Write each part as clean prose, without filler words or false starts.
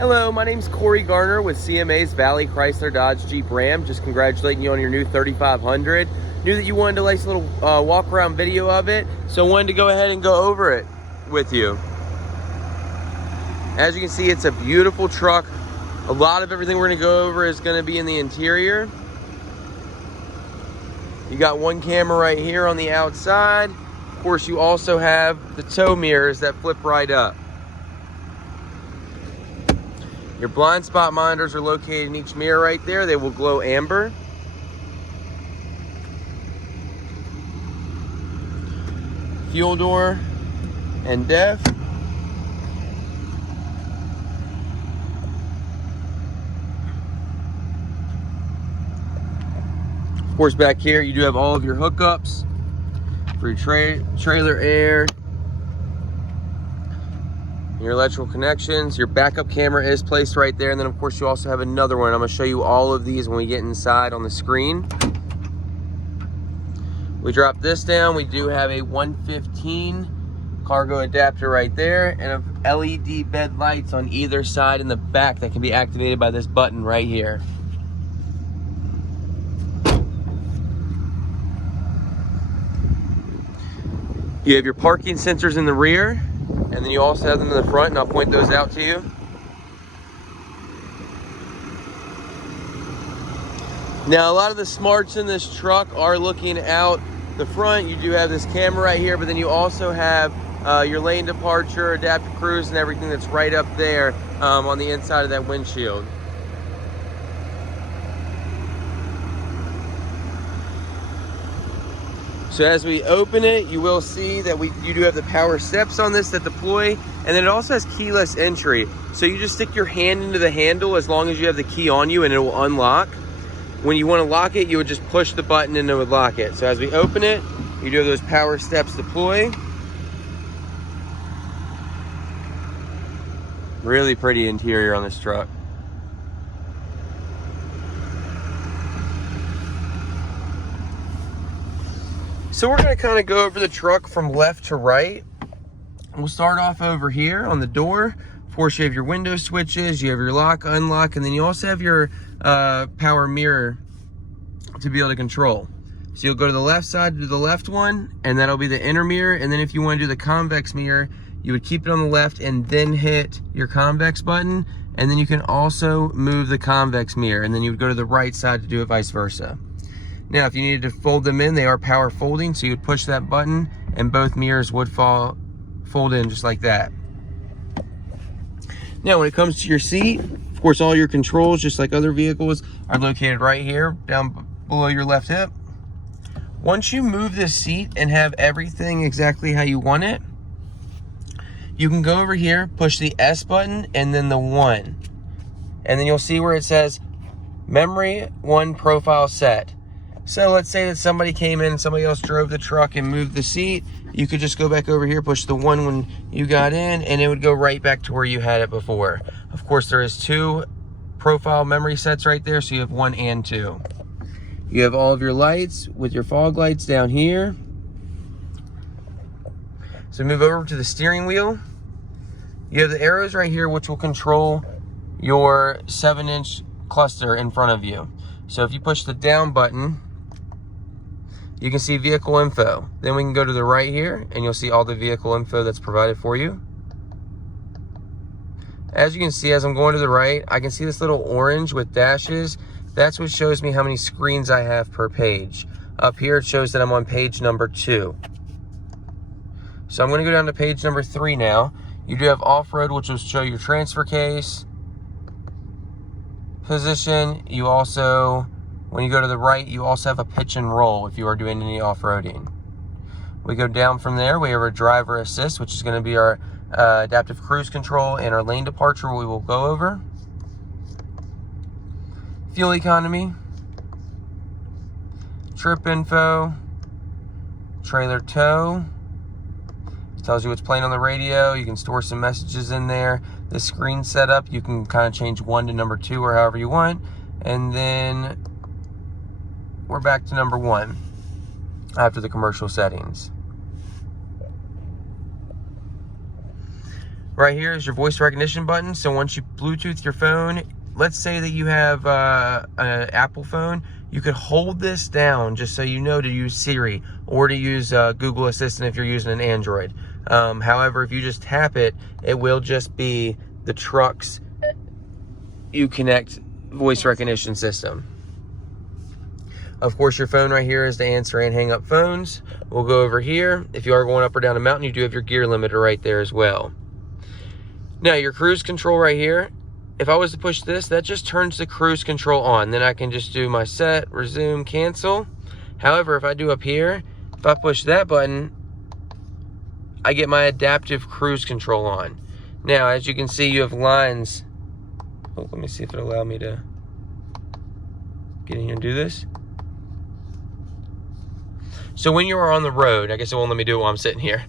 Hello, my name's Corey Garner with CMA's Valley Chrysler Dodge Jeep Ram. Just congratulating you on your new 3500. Knew that you wanted a nice little walk around video of it, so wanted to go ahead and go over it with you. As you can see, it's a beautiful truck. A lot of everything we're gonna go over is gonna be in the interior. You got one camera right here on the outside. Of course, you also have the tow mirrors that flip right up. Your blind spot monitors are located in each mirror right there. They will glow amber. Fuel door and DEF. Of course, back here you do have all of your hookups for your trailer air, your electrical connections. Your backup camera is placed right there, and then of course you also have another one. I'm going to show you all of these when we get inside on the screen. We drop this down. We do have a 115 cargo adapter right there, and LED bed lights on either side in the back that can be activated by this button right here. You have your parking sensors in the rear, and then you also have them in the front, and I'll point those out to you. Now, a lot of the smarts in this truck are looking out the front. You do have this camera right here, but then you also have your lane departure, adaptive cruise, and everything that's right up there on the inside of that windshield. So as we open it, you will see that you do have the power steps on this that deploy, and then it also has keyless entry. So you just stick your hand into the handle as long as you have the key on you, and it will unlock. When you want to lock it, you would just push the button and it would lock it. So as we open it, you do have those power steps deploy. Really pretty interior on this truck. So we're going to kind of go over the truck from left to right. We'll start off over here on the door. Of course, you have your window switches, you have your lock, unlock, and then you also have your power mirror to be able to control. So you'll go to the left side to the left one, and that'll be the inner mirror. And then if you want to do the convex mirror, you would keep it on the left and then hit your convex button. And then you can also move the convex mirror, and then you would go to the right side to do it vice versa. Now, if you needed to fold them in, they are power folding, so you would push that button and both mirrors would fold in just like that. Now, when it comes to your seat, of course, all your controls, just like other vehicles, are located right here, down below your left hip. Once you move this seat and have everything exactly how you want it, you can go over here, push the S button, and then the 1. And then you'll see where it says Memory 1 Profile Set. So let's say that somebody came in, somebody else drove the truck and moved the seat. You could just go back over here, push the 1 when you got in, and it would go right back to where you had it before. Of course, there is 2 profile memory sets right there, so you have 1 and 2. You have all of your lights with your fog lights down here. So move over to the steering wheel. You have the arrows right here, which will control your 7-inch cluster in front of you. So if you push the down button, you can see vehicle info. Then we can go to the right here, and you'll see all the vehicle info that's provided for you. As you can see, as I'm going to the right, I can see this little orange with dashes. That's what shows me how many screens I have per page. Up here, it shows that I'm on page number 2. So I'm going to go down to page number 3 now. You do have off-road, which will show your transfer case, position. You also, when you go to the right, you also have a pitch and roll if you are doing any off-roading. We go down from there. We have our driver assist, which is going to be our adaptive cruise control, and our lane departure we will go over. Fuel economy, trip info, trailer tow. It tells you what's playing on the radio. You can store some messages in there. This screen setup, you can kind of change 1 to number 2 or however you want. And then we're back to number 1 after the commercial settings. Right here is your voice recognition button. So once you Bluetooth your phone, let's say that you have an Apple phone, you could hold this down just so you know to use Siri or to use Google Assistant if you're using an Android. However, if you just tap it, it will just be the truck's Uconnect voice recognition system. Of course, your phone right here is to answer and hang up phones. We'll go over here. If you are going up or down a mountain, you do have your gear limiter right there as well. Now, your cruise control right here, if I was to push this, that just turns the cruise control on. Then I can just do my set, resume, cancel. However, if I do up here, if I push that button, I get my adaptive cruise control on. Now, as you can see, you have lines. Oh, let me see if it'll allow me to get in here and do this. So when you are on the road, I guess it won't let me do it while I'm sitting here.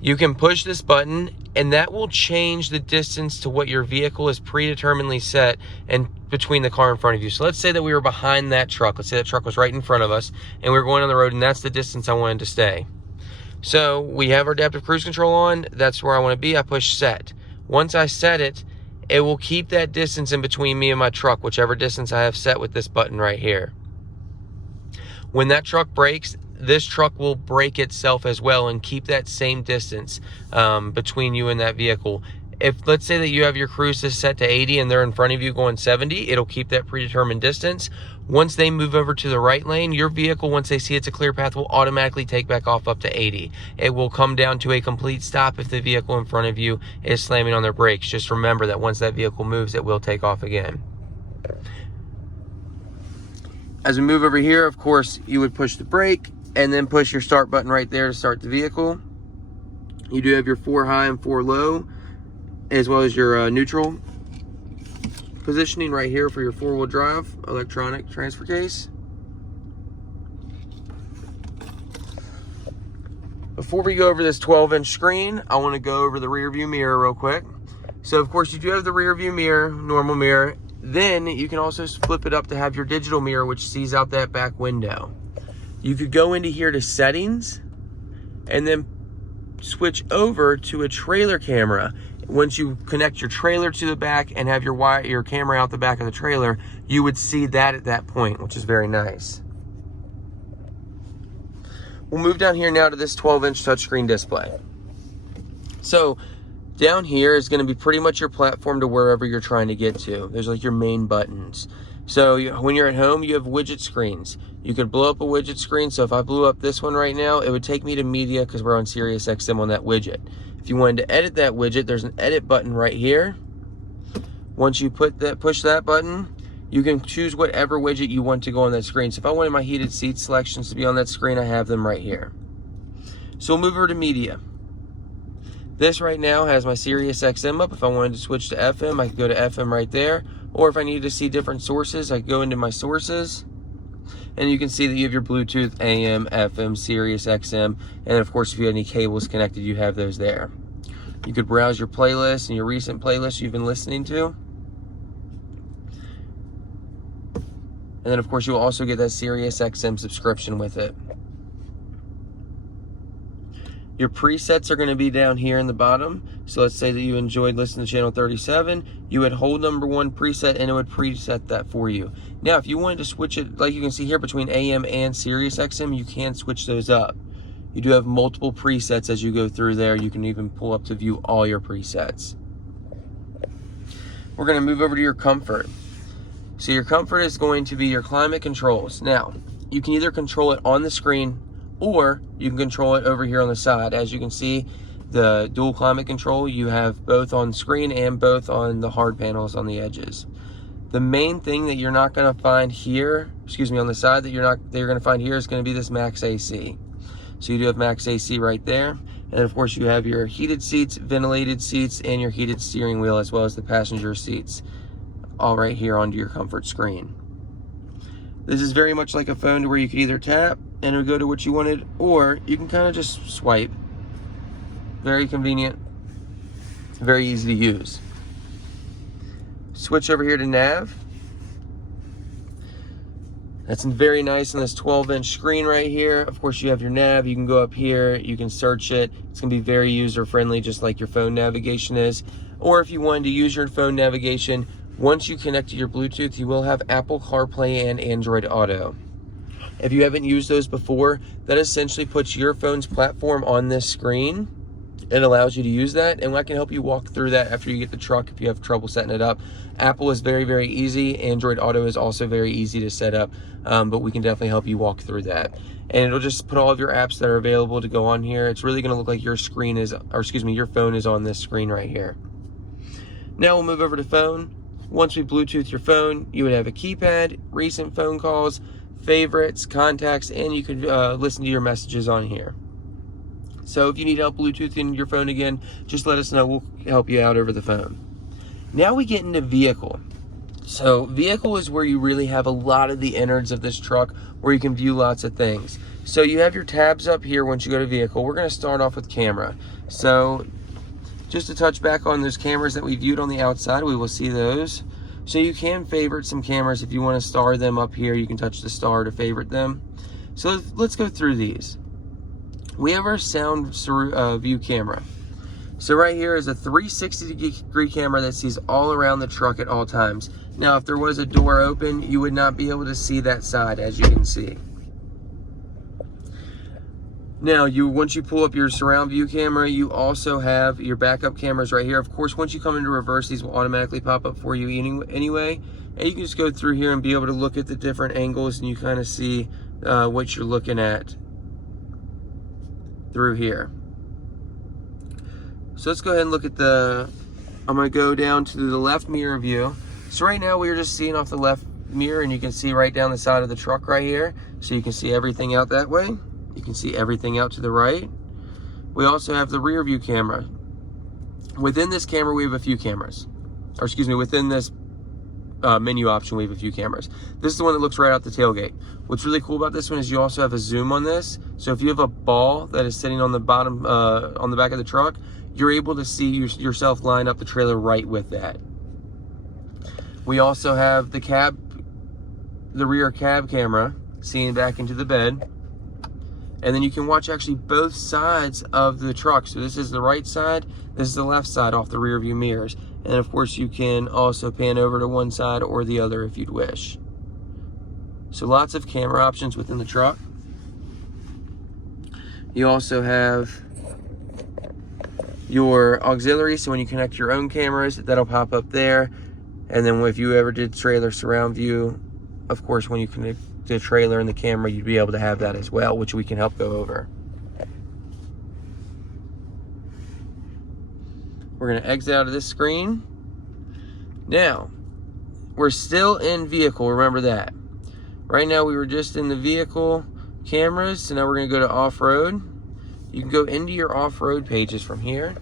You can push this button and that will change the distance to what your vehicle is predeterminedly set and between the car in front of you. So let's say that we were behind that truck. Let's say that truck was right in front of us and we were going on the road and that's the distance I wanted to stay. So we have our adaptive cruise control on. That's where I want to be. I push set. Once I set it, it will keep that distance in between me and my truck, whichever distance I have set with this button right here. When that truck brakes, this truck will brake itself as well and keep that same distance between you and that vehicle. If let's say that you have your cruise set to 80 and they're in front of you going 70, it'll keep that predetermined distance. Once they move over to the right lane, your vehicle, once they see it's a clear path, will automatically take back off up to 80. It will come down to a complete stop if the vehicle in front of you is slamming on their brakes. Just remember that once that vehicle moves, it will take off again. As we move over here, of course, you would push the brake and then push your start button right there to start the vehicle. You do have your 4 high and 4 low, as well as your neutral positioning right here for your 4-wheel drive electronic transfer case. Before we go over this 12-inch screen, I want to go over the rear view mirror real quick. So of course you do have the rear view mirror, normal mirror. Then you can also flip it up to have your digital mirror, which sees out that back window. You could go into here to settings and then switch over to a trailer camera. Once you connect your trailer to the back and have your camera out the back of the trailer, you would see that at that point, which is very nice. We'll move down here now to this 12-inch touchscreen display. So down here is going to be pretty much your platform to wherever you're trying to get to. There's like your main buttons. So when you're at home, you have widget screens. You could blow up a widget screen. So if I blew up this one right now, it would take me to media because we're on Sirius XM on that widget. If you wanted to edit that widget, there's an edit button right here. Once you push that button, you can choose whatever widget you want to go on that screen. So if I wanted my heated seat selections to be on that screen, I have them right here. So we'll move over to media. This right now has my Sirius XM up. If I wanted to switch to FM, I could go to FM right there. Or if I needed to see different sources, I could go into my sources. And you can see that you have your Bluetooth, AM, FM, Sirius XM. And of course, if you have any cables connected, you have those there. You could browse your playlist and your recent playlists you've been listening to. And then of course, you'll also get that Sirius XM subscription with it. Your presets are going to be down here in the bottom. So let's say that you enjoyed listening to channel 37. You would hold number 1 preset and it would preset that for you. Now, if you wanted to switch it, like you can see here between AM and Sirius XM, you can switch those up. You do have multiple presets as you go through there. You can even pull up to view all your presets. We're going to move over to your comfort. So your comfort is going to be your climate controls. Now, you can either control it on the screen or you can control it over here on the side. As you can see, the dual climate control, you have both on screen and both on the hard panels on the edges. The main thing that you're not going to find here, on the side that you're going to find here is going to be this max AC. So you do have max AC right there. And of course you have your heated seats, ventilated seats, and your heated steering wheel, as well as the passenger seats, all right here onto your comfort screen. This is very much like a phone to where you could either tap and it would go to what you wanted, or you can kind of just swipe. Very convenient, very easy to use. Switch over here to nav. That's very nice on this 12-inch screen right here. Of course, you have your nav. You can go up here. You can search it. It's going to be very user-friendly, just like your phone navigation is. Or if you wanted to use your phone navigation, once you connect to your Bluetooth, you will have Apple CarPlay and Android Auto. If you haven't used those before, that essentially puts your phone's platform on this screen. It allows you to use that, and I can help you walk through that after you get the truck if you have trouble setting it up. Apple is very, very easy. Android Auto is also very easy to set up, but we can definitely help you walk through that. And it'll just put all of your apps that are available to go on here. It's really going to look like your screen is, or excuse me, your phone is on this screen right here. Now we'll move over to phone. Once we Bluetooth your phone, you would have a keypad, recent phone calls, favorites, contacts, and you could listen to your messages on here. So if you need help Bluetoothing your phone again, just let us know. We'll help you out over the phone. Now we get into vehicle. So vehicle is where you really have a lot of the innards of this truck, where you can view lots of things. So you have your tabs up here once you go to vehicle. We're going to start off with camera. So just to touch back on those cameras that we viewed on the outside, we will see those. So you can favorite some cameras if you want to star them up here. You can touch the star to favorite them. So let's go through these. We have our sound view camera. So right here is a 360-degree camera that sees all around the truck at all times. Now, if there was a door open, you would not be able to see that side, as you can see. Now, once you pull up your surround view camera, you also have your backup cameras right here. Of course, once you come into reverse, these will automatically pop up for you anyway. And you can just go through here and be able to look at the different angles, and you kind of see what you're looking at through here. So let's go ahead and look at I'm going to go down to the left mirror view. So right now we're just seeing off the left mirror, and you can see right down the side of the truck right here. So you can see everything out that way. You can see everything out to the right. We also have the rear view camera. Within this camera, we have a few cameras. Or excuse me, within this menu option, we have a few cameras. This is the one that looks right out the tailgate. What's really cool about this one is you also have a zoom on this. So if you have a ball that is sitting on the bottom, on the back of the truck, you're able to see yourself line up the trailer right with that. We also have the rear cab camera, seeing back into the bed. And then you can watch actually both sides of the truck. So this is the right side, this is the left side off the rear view mirrors. And of course you can also pan over to one side or the other if you'd wish. So lots of camera options within the truck. You also have your auxiliary, so when you connect your own cameras, that'll pop up there. And then if you ever did trailer surround view, of course, when you connect the trailer and the camera, you'd be able to have that as well, which we can help go over. We're going to exit out of this screen. Now, we're still in vehicle, remember that. Right now we were just in the vehicle cameras, so now we're going to go to off-road. You can go into your off-road pages from here.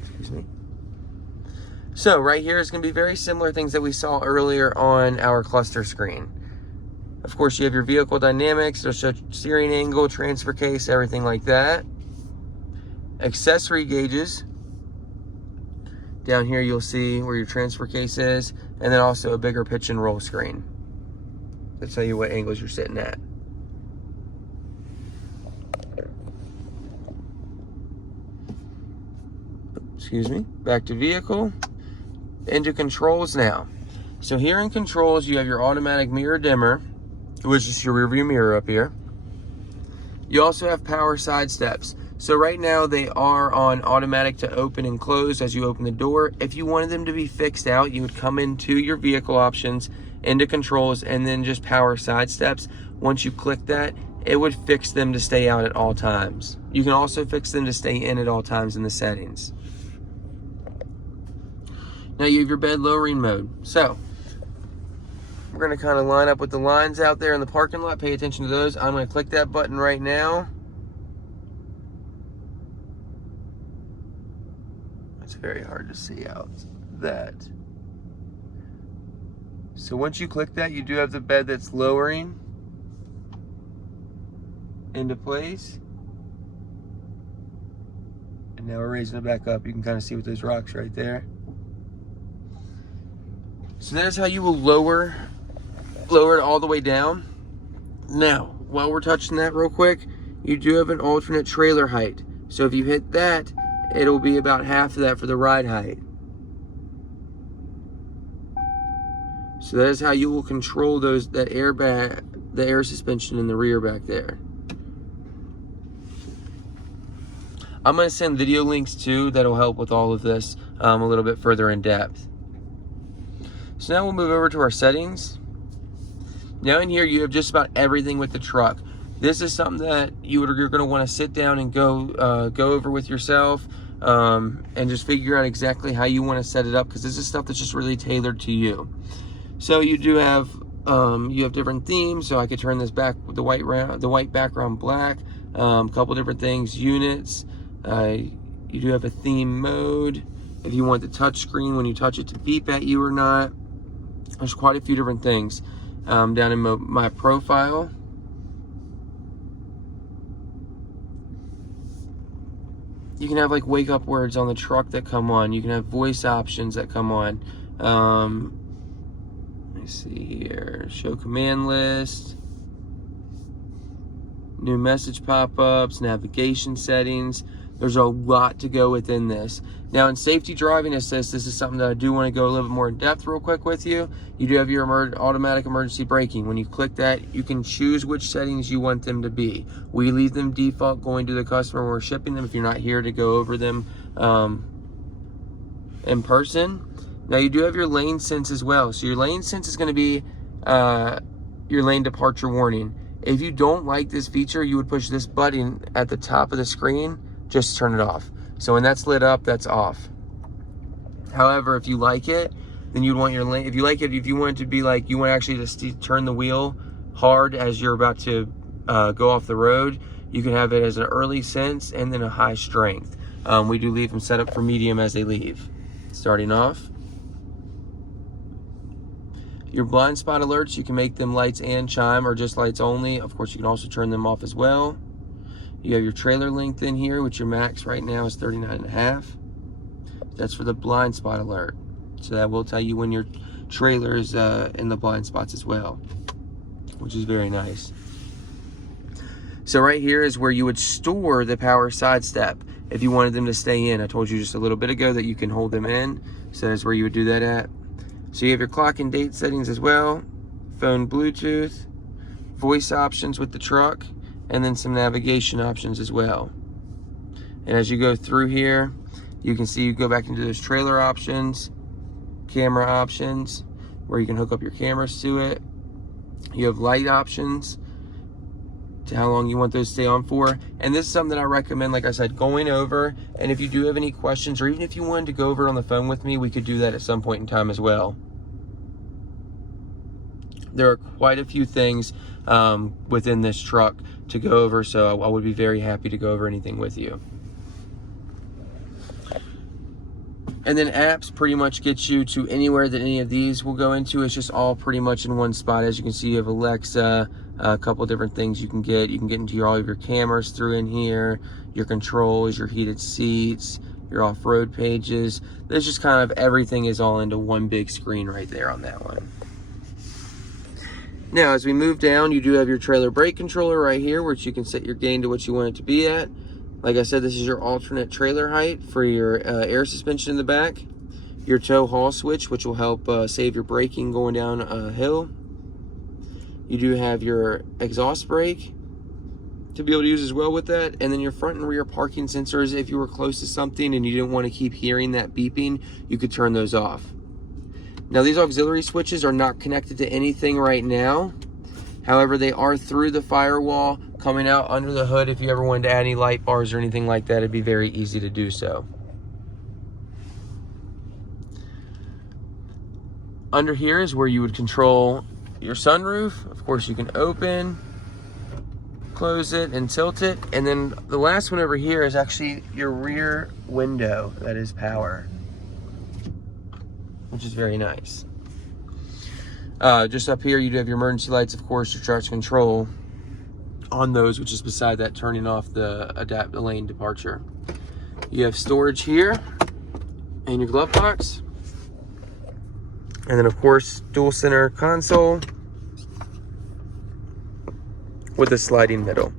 Excuse me. So right here is going to be very similar things that we saw earlier on our cluster screen. Of course, you have your vehicle dynamics, it'll show steering angle, transfer case, everything like that. Accessory gauges. Down here you'll see where your transfer case is, and then also a bigger pitch and roll screen. That'll tell you what angles you're sitting at. Excuse me, back to vehicle. Into controls now. So here in controls, you have your automatic mirror dimmer, which is your rear view mirror up here. You also have power side steps. So right now they are on automatic to open and close as you open the door. If you wanted them to be fixed out, you would come into your vehicle options, into controls, and then just power side steps. Once you click that, it would fix them to stay out at all times. You can also fix them to stay in at all times in the settings. Now you have your bed lowering mode. So we're going to kind of line up with the lines out there in the parking lot. Pay attention to those. I'm going to click that button right now. It's very hard to see out that. So once you click that, you do have the bed that's lowering into place. And now we're raising it back up. You can kind of see with those rocks right there. So that is how you will lower it all the way down. Now, while we're touching that real quick, you do have an alternate trailer height. So if you hit that, it'll be about half of that for the ride height. So that is how you will control that airbag, the air suspension in the rear back there. I'm going to send video links too that'll help with all of this a little bit further in depth. So now we'll move over to our settings. Now in here you have just about everything with the truck. This is something that you're going to want to sit down and go over with yourself and just figure out exactly how you want to set it up, because this is stuff that's just really tailored to you. So you do have different themes. So I could turn this back with the white background black. A couple different things, units. You do have a theme mode. If you want the touch screen when you touch it to beep at you or not. There's quite a few different things. Down in my profile, you can have like wake up words on the truck that come on. You can have voice options that come on. Let me see here. Show command list. New message pop-ups, navigation settings. There's a lot to go within this. Now in safety driving assist, this is something that I do want to go a little bit more in depth real quick with you. You do have your automatic emergency braking. When you click that, you can choose which settings you want them to be. We leave them default going to the customer when we're shipping them if you're not here to go over them in person. Now you do have your lane sense as well. So your lane sense is going to be your lane departure warning. If you don't like this feature, you would push this button at the top of the screen, just turn it off. So when that's lit up, that's off. However, if you like it, then you'd want your lane, if you like it, if you want it to be like, you want to actually just turn the wheel hard as you're about to go off the road, you can have it as an early sense and then a high strength. We do leave them set up for medium as they leave. Starting off. Your blind spot alerts, you can make them lights and chime or just lights only. Of course, you can also turn them off as well. You have your trailer length in here, which your max right now is 39.5. That's for the blind spot alert. So that will tell you when your trailer is in the blind spots as well, which is very nice. So right here is where you would store the power side step if you wanted them to stay in. I told you just a little bit ago that you can hold them in. So that's where you would do that at. So you have your clock and date settings as well, phone Bluetooth, voice options with the truck, and then some navigation options as well. And as you go through here, you can see you go back into those trailer options, camera options, where you can hook up your cameras to it. You have light options to how long you want those to stay on for. And this is something that I recommend, like I said, going over. And if you do have any questions, or even if you wanted to go over it on the phone with me, we could do that at some point in time as well. There are quite a few things within this truck to go over, so I would be very happy to go over anything with you. And then apps pretty much get you to anywhere that any of these will go into. It's just all pretty much in one spot. As you can see, you have Alexa, a couple different things you can get. You can get into all of your cameras through in here, your controls, your heated seats, your off-road pages. There's just kind of everything is all into one big screen right there on that one. Now, as we move down, you do have your trailer brake controller right here, which you can set your gain to what you want it to be at. Like I said, this is your alternate trailer height for your air suspension in the back. Your tow haul switch, which will help save your braking going down a hill. You do have your exhaust brake to be able to use as well with that. And then your front and rear parking sensors, if you were close to something and you didn't want to keep hearing that beeping, you could turn those off. Now, these auxiliary switches are not connected to anything right now. However, they are through the firewall coming out under the hood. If you ever wanted to add any light bars or anything like that, it'd be very easy to do so. Under here is where you would control your sunroof. Of course, you can open, close it, and tilt it. And then the last one over here is actually your rear window that is power, which is very nice. Just up here, you do have your emergency lights, of course, your traction control on those, which is beside that turning off the lane departure. You have storage here in your glove box. And then of course, dual center console with a sliding middle.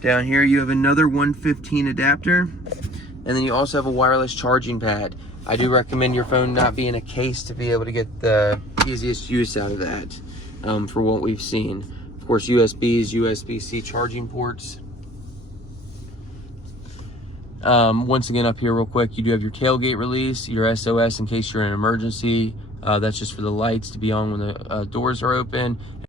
Down here you have another 115 adapter, and then you also have a wireless charging pad. I do recommend your phone not be in a case to be able to get the easiest use out of that for what we've seen. Of course, USBs, USB-C charging ports. Once again, up here real quick, you do have your tailgate release, your SOS in case you're in an emergency. That's just for the lights to be on when the doors are open.